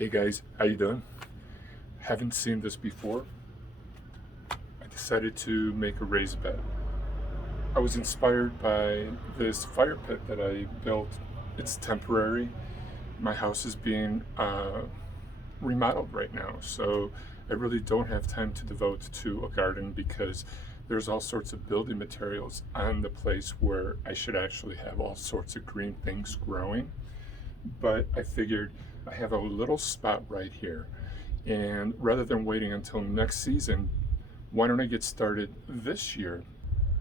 Hey guys, how you doing? Haven't seen this before. I decided to make a raised bed. I was inspired by this fire pit that I built. It's temporary. My house is being remodeled right now, so I really don't have time to devote to a garden because there's all sorts of building materials on the place where I should actually have all sorts of green things growing. But I figured I have a little spot right here, and rather than waiting until next season, why don't I get started this year?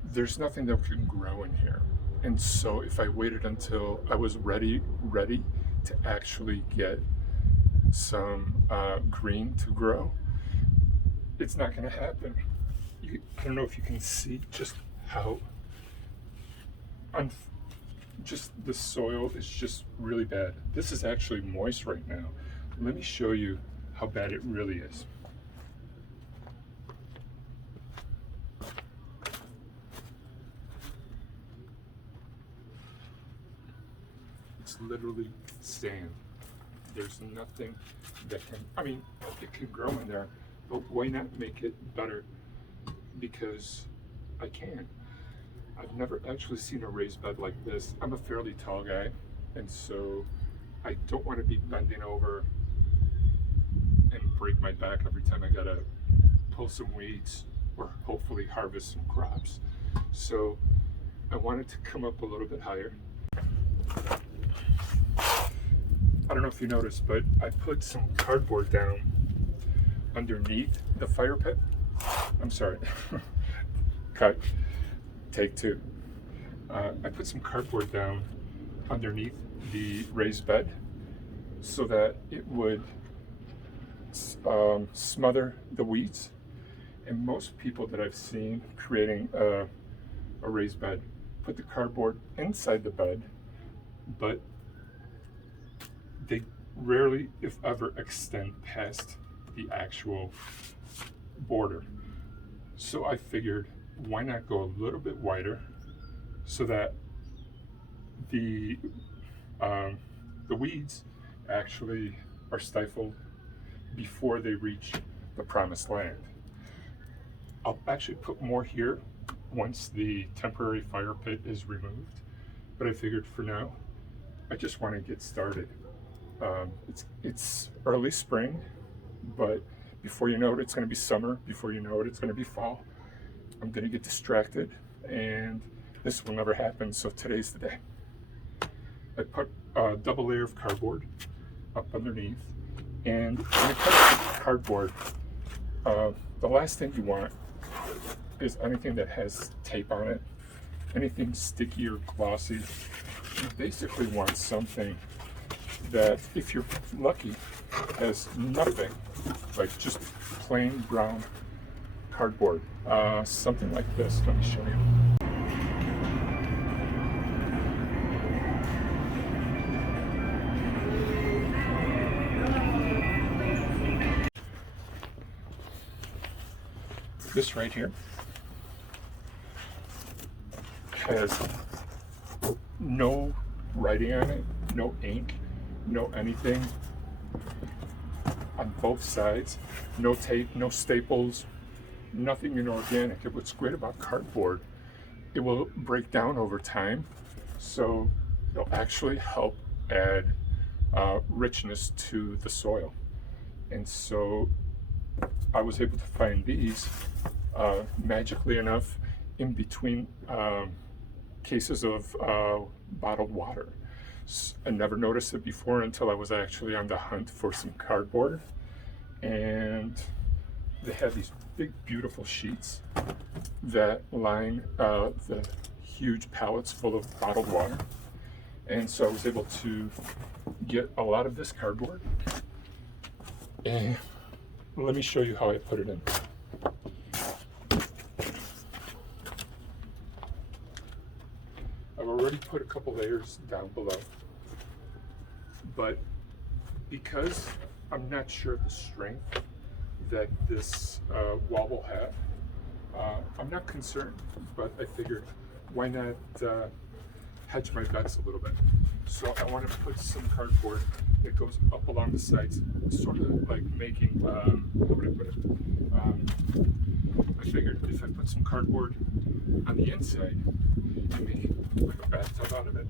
There's nothing that can grow in here. And so if I waited until I was ready to actually get some green to grow, it's not going to happen. I don't know if you can see just how just the soil is just really bad. This is actually moist right now. Let me show you how bad it really is. It's literally sand. There's nothing that can, I mean, it can grow in there, but why not make it better? Because I can. I've never actually seen a raised bed like this. I'm a fairly tall guy, and so I don't want to be bending over and break my back every time I gotta pull some weeds or hopefully harvest some crops. So I wanted to come up a little bit higher. I don't know if you noticed, but I put some cardboard down underneath the fire pit. I'm sorry. Cut. Take two. I put some cardboard down underneath the raised bed so that it would smother the weeds. And most people that I've seen creating a raised bed put the cardboard inside the bed, but they rarely, if ever, extend past the actual border. So I figured, why not go a little bit wider so that the weeds actually are stifled before they reach the promised land. I'll actually put more here once the temporary fire pit is removed, but I figured for now, I just want to get started. It's early spring, but before you know it, it's going to be summer. Before you know it, it's going to be fall. I'm going to get distracted, and this will never happen, so today's the day. I put a double layer of cardboard up underneath, and when it comes to cardboard, the last thing you want is anything that has tape on it, anything sticky or glossy. You basically want something that, if you're lucky, has nothing, like just plain brown cardboard. Something like this. Let me show you. This right here has no writing on it, no ink, no anything on both sides, no tape, no staples, nothing inorganic. What's great about cardboard, it will break down over time, so it'll actually help add richness to the soil. And so I was able to find these magically enough in between cases of bottled water. I never noticed it before until I was actually on the hunt for some cardboard, and they have these big beautiful sheets that line the huge pallets full of bottled water. And so I was able to get a lot of this cardboard, and let me show you how I put it in. I've already put a couple layers down below, but because I'm not sure of the strength that this wall will have, I'm not concerned, but I figured why not hedge my bets a little bit. So I want to put some cardboard that goes up along the sides, sort of like making, how would I put it? I figured if I put some cardboard on the inside and make like a bathtub out of it,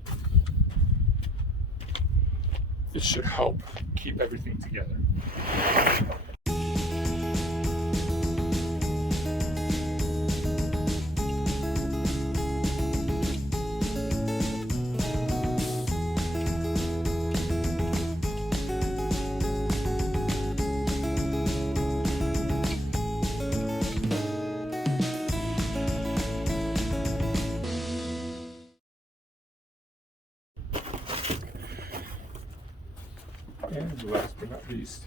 it should help keep everything together. And last but not least,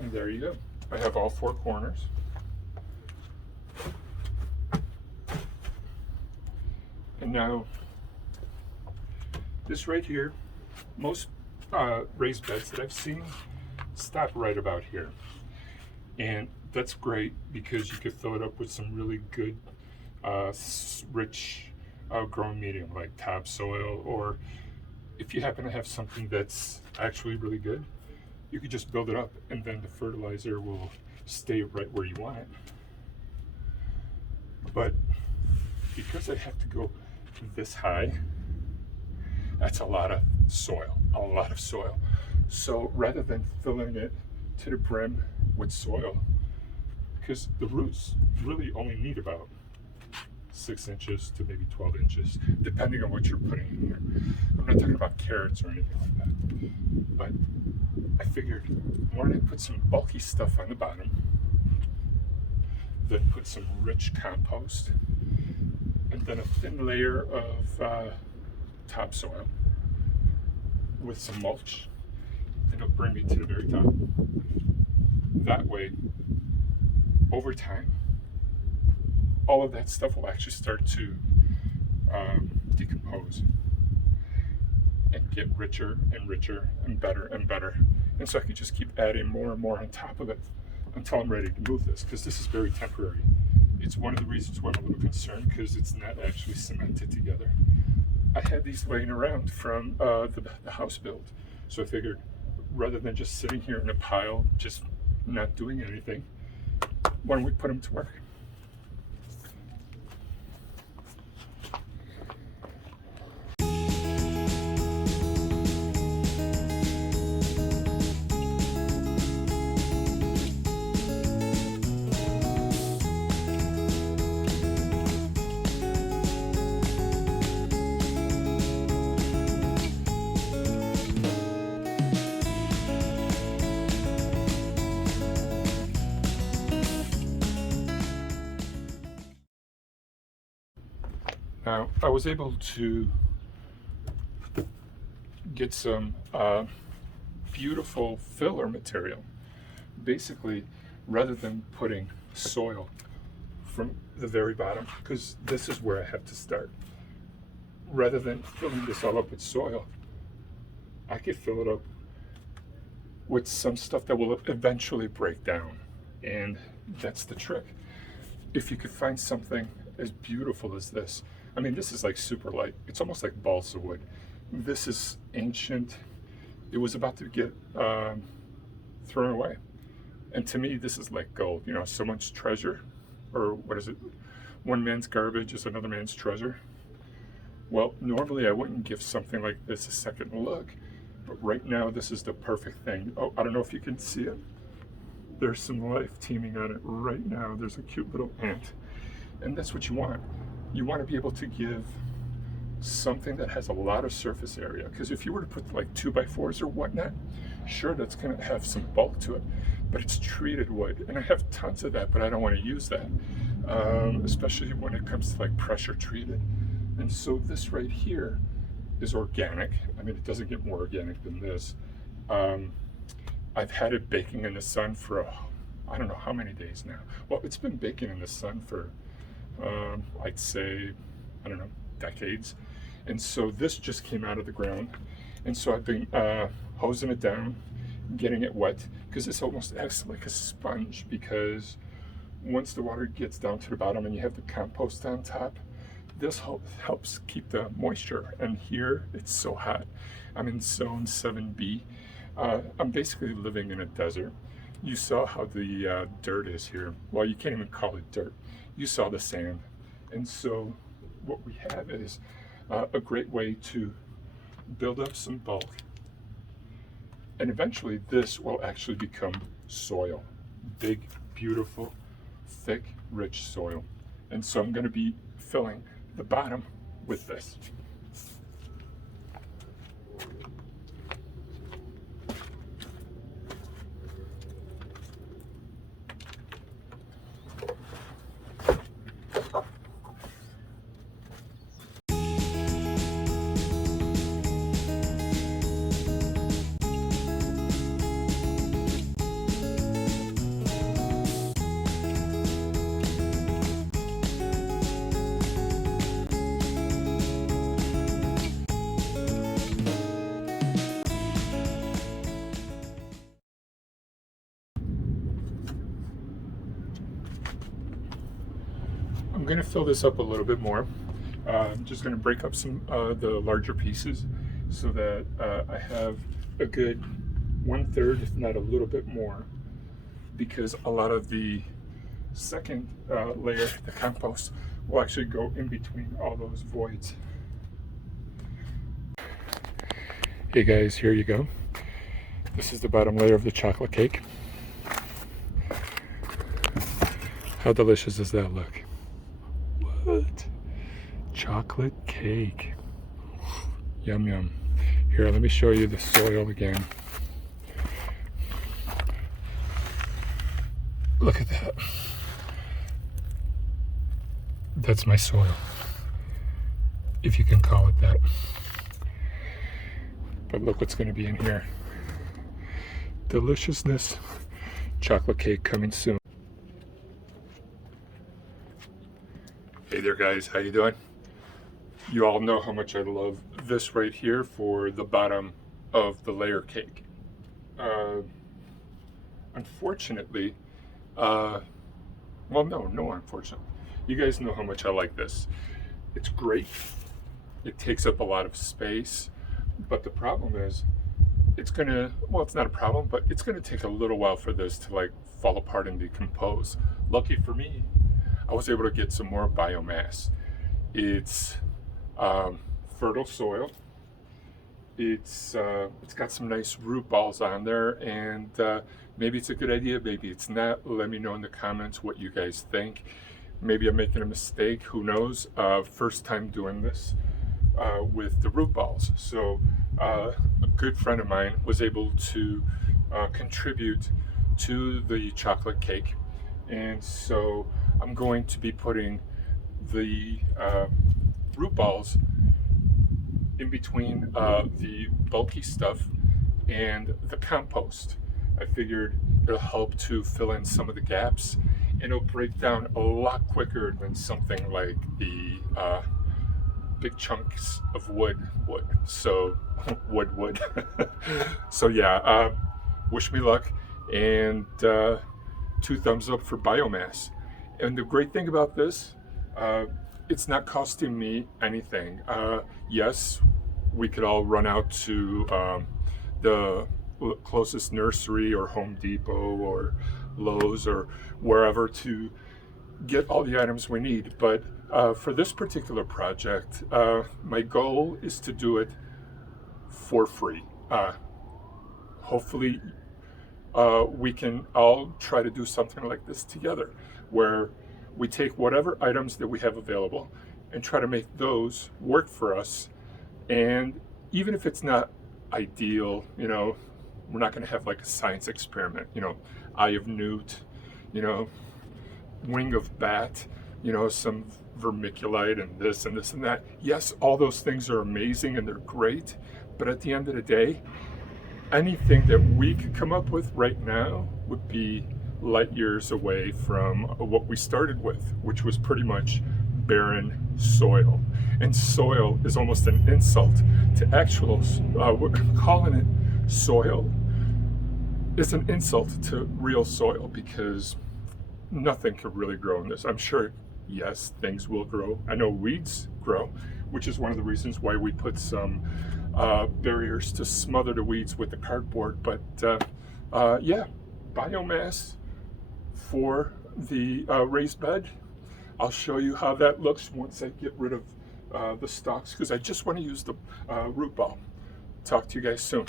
and there you go. I have all four corners. And now, this right here, most raised beds that I've seen stop right about here. And that's great because you could fill it up with some really good, rich growing medium like topsoil, or if you happen to have something that's actually really good, you could just build it up and then the fertilizer will stay right where you want it. But because I have to go this high, that's a lot of soil, a lot of soil. So rather than filling it to the brim with soil, because the roots really only need about 6 inches to maybe 12 inches, depending on what you're putting in here. I'm not talking about carrots or anything like that. But I figured, why don't I put some bulky stuff on the bottom, then put some rich compost, and then a thin layer of topsoil with some mulch, and it'll bring me to the very top. That way, over time, all of that stuff will actually start to decompose and get richer and richer and better and better. And so I can just keep adding more and more on top of it until I'm ready to move this, because this is very temporary. It's one of the reasons why I'm a little concerned, because it's not actually cemented together. I had these laying around from the house build. So I figured, rather than just sitting here in a pile, just not doing anything, why don't we put them to work? Now, I was able to get some beautiful filler material. Basically, rather than putting soil from the very bottom, because this is where I have to start, rather than filling this all up with soil, I could fill it up with some stuff that will eventually break down. And that's the trick. If you could find something as beautiful as this, I mean, this is like super light. It's almost like balsa wood. This is ancient. It was about to get thrown away. And to me, this is like gold, you know, someone's treasure, or what is it? One man's garbage is another man's treasure. Well, normally I wouldn't give something like this a second look, but right now this is the perfect thing. Oh, I don't know if you can see it. There's some life teeming on it right now. There's a cute little ant. And that's what you want. You want to be able to give something that has a lot of surface area. Because if you were to put like 2x4s or whatnot, sure, that's going to have some bulk to it, but it's treated wood. And I have tons of that, but I don't want to use that, especially when it comes to like pressure treated. And so this right here is organic. I mean, it doesn't get more organic than this. I've had it baking in the sun for, I don't know how many days now. Well, it's been baking in the sun for, I'd say, I don't know, decades. And so this just came out of the ground. And so I've been hosing it down getting it wet, because this almost acts like a sponge, because once the water gets down to the bottom and you have the compost on top, this helps keep the moisture. And here it's so hot. I'm in zone 7B. I'm basically living in a desert. You saw how the dirt is here. Well, you can't even call it dirt. You saw the sand. And so what we have is a great way to build up some bulk. And eventually this will actually become soil. Big, beautiful, thick, rich soil. And so I'm going to be filling the bottom with this. I'm going to fill this up a little bit more. I'm just going to break up some the larger pieces so that I have a good 1/3, if not a little bit more, because a lot of the second layer, the compost, will actually go in between all those voids. Hey guys, here you go. This is the bottom layer of the chocolate cake. How delicious does that look? What? Chocolate cake. Yum yum. Here, let me show you the soil again. Look at that. That's my soil, if you can call it that. But look what's going to be in here. Deliciousness. Chocolate cake coming soon. Hey there guys, how you doing? You all know how much I love this right here for the bottom of the layer cake. Unfortunately, well no unfortunately. You guys know how much I like this. It's great. It takes up a lot of space, but the problem is it's not a problem, but it's gonna take a little while for this to like fall apart and decompose. Lucky for me, I was able to get some more biomass. It's fertile soil. It's got some nice root balls on there, and maybe it's a good idea, maybe it's not. Let me know in the comments what you guys think. Maybe I'm making a mistake, who knows? First time doing this with the root balls. So a good friend of mine was able to contribute to the chocolate cake, and so I'm going to be putting the root balls in between the bulky stuff and the compost. I figured it'll help to fill in some of the gaps, and it'll break down a lot quicker than something like the big chunks of wood. So wood. So yeah, wish me luck, and 2 thumbs up for biomass. And the great thing about this, it's not costing me anything. Yes, we could all run out to the closest nursery or Home Depot or Lowe's or wherever to get all the items we need. But for this particular project, my goal is to do it for free. Hopefully we can all try to do something like this together, where we take whatever items that we have available and try to make those work for us. And even if it's not ideal, we're not going to have like a science experiment, eye of newt, wing of bat, some vermiculite and this and this and that. Yes, all those things are amazing and they're great, but at the end of the day, anything that we could come up with right now would be light years away from what we started with, which was pretty much barren soil. And soil is almost an insult to actual, we're calling it soil. it's an insult to real soil because nothing could really grow in this. I'm sure, yes, things will grow. I know weeds grow, which is one of the reasons why we put some barriers to smother the weeds with the cardboard. But yeah, biomass for the raised bed. I'll show you how that looks once I get rid of the stalks, because I just want to use the root ball. Talk to you guys soon.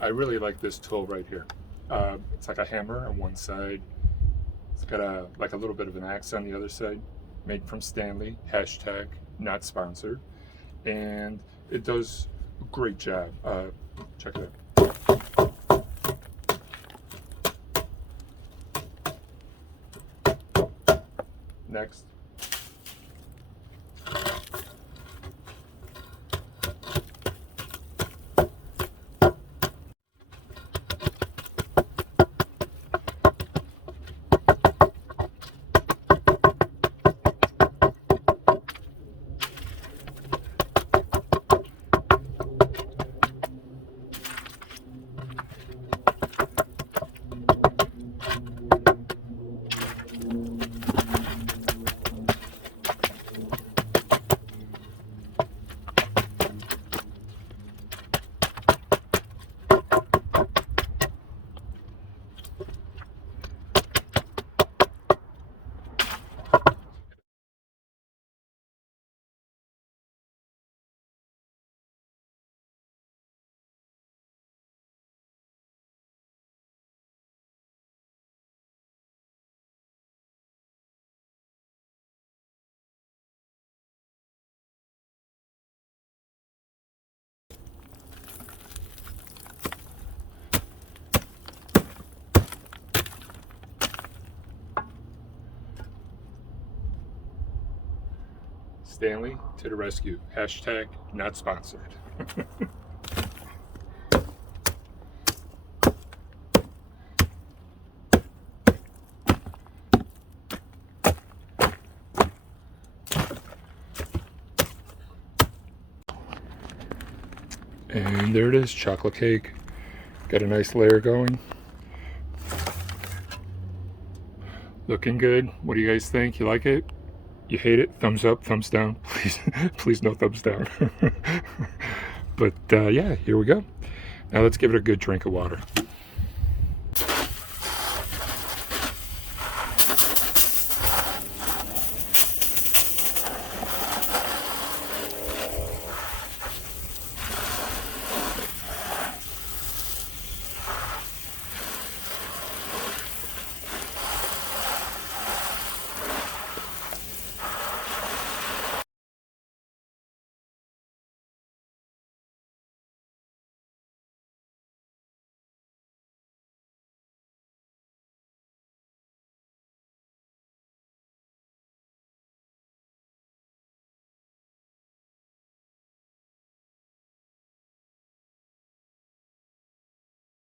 I really like this tool right here. It's like a hammer on one side. It's got like a little bit of an axe on the other side. Made from Stanley. Hashtag not sponsored. And it does a great job. Check it out. Next. Stanley to the rescue. Hashtag not sponsored. And there it is, chocolate cake. Got a nice layer going. Looking good. What do you guys think? You like it? You hate it? Thumbs up, thumbs down. Please, please no thumbs down. But yeah, here we go. Now let's give it a good drink of water.